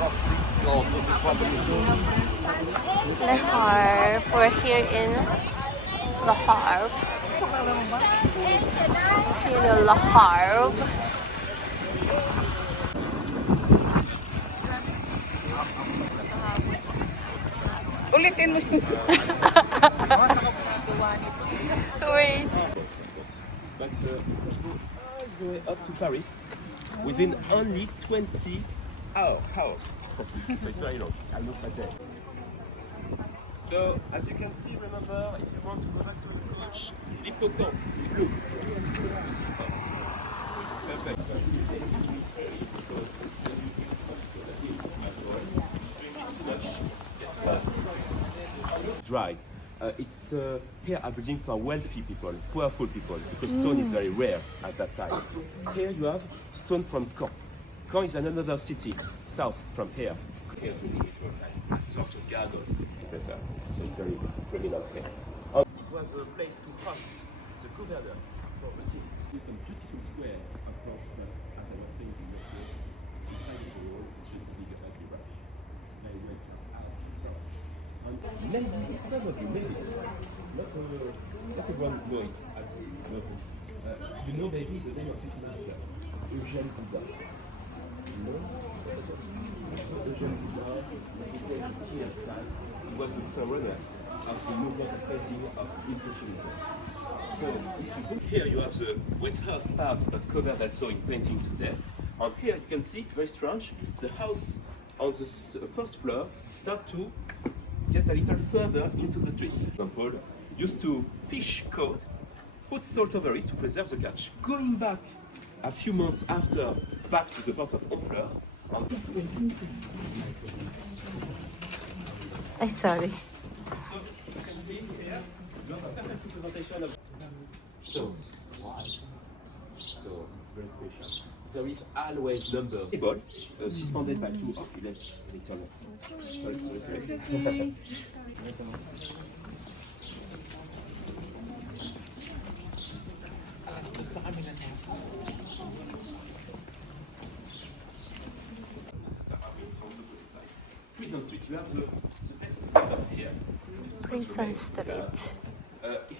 The Harve. We're here in the Harve. You know the Harve. Ulitin mo yung Wait. Of course. But let's go all the way up to Paris within only 20 hours. So it's very long. I lost my day. So as you can see, remember, if you want to go back to the coach, l'hippocampe blue. This is us. Perfect. Dry. It's here are building for wealthy people, powerful people, because stone is very rare at that time. Here you have stone from Caen. Caen is another city south from here. Here to medieval times, a sort of gardens, so it's very prominent here. It was a place to host the governor for the king. With some beautiful squares up front, but as I was saying, the place inside the wall, it's just a big ugly brush. It's very well carved. And maybe some of you, maybe not everyone know it as you know maybe the name of his master, Eugène Buda. You know? So Eugène Buda, he was the forerunner of the movement of painting of Impressionism. So if you look here, you have the wet earth part, but covered also in painting today. And here you can see it's very strange. The house on the first floor start to get a little further into the street. Example, used to fish caught, put salt over it to preserve the catch. Going back a few months after, back to the port of Honfleur. I'm sorry. So you can see here, you have a perfect representation of. So it's very special. There is always number table suspended by two of the legs. Sorry. Excuse me. Prison Street. You have the place of the prison here. Prison Street.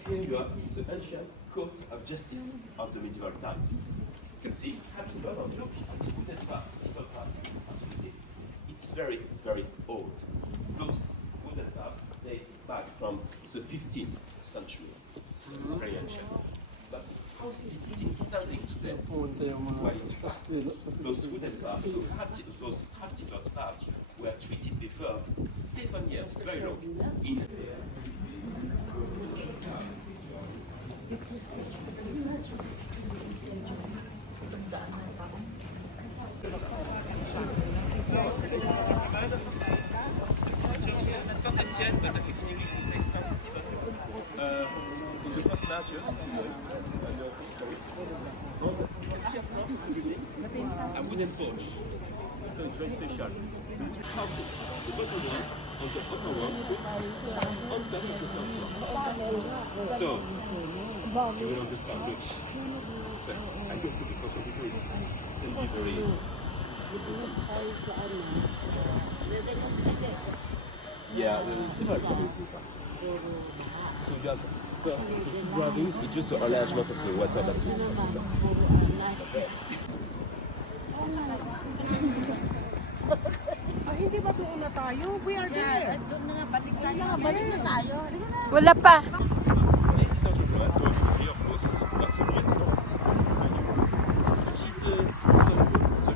Here you have the ancient court of justice of the medieval times. You can see Hattible and look at the wooden parts, the parts of the city. It's very, very old. Those wooden parts dates back from the 15th century. So it's very ancient. But how is it still standing today? Well, in fact, those wooden parts, those half-ticket parts, were treated before 7 years. It's very long. In Saint-Etienne, but I think in English we say Saint-Stephen. In the first larger, sorry. And you can see up front of the building a wooden porch. So it's very special. The wood houses, the bottom one and the upper one puts on top of the first floor. So you will understand. Look, but I guess that because of people it can be very. Yeah, several communities. So you have first driving, it's just an enlargement of the water basin. Hindi ba doon na tayo? We are there. Doon na nga, balik na tayo. Wala pa. Of course, that's a lieutenant. Which is the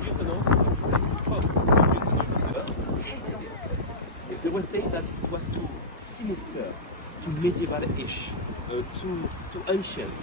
lieutenant was the place to post. The lieutenant of the hated it. They were saying that it was too sinister, too medieval-ish, too ancient.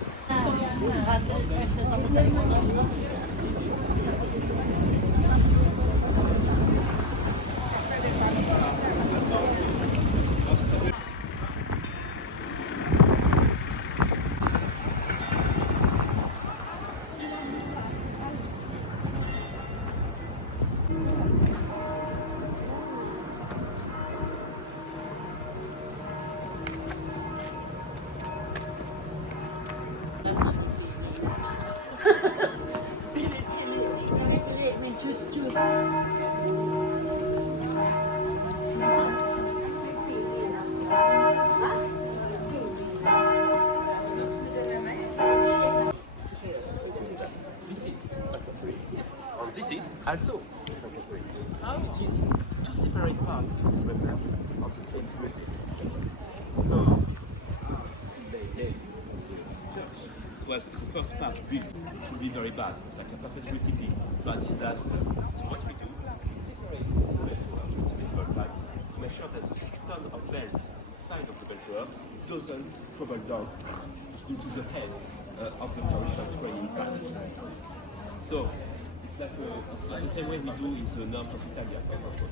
Also, it is two separate parts repair of the same building. So, it was the first part built. It will be very bad. It's like a perfect recipe for a disaster. So what we do, we separate the bell pipes to make sure that the 6 tons of bells inside of the bell doesn't trouble down into the head of the parish that's going inside. So it's like it's the same way we do in the north of Italy, for example.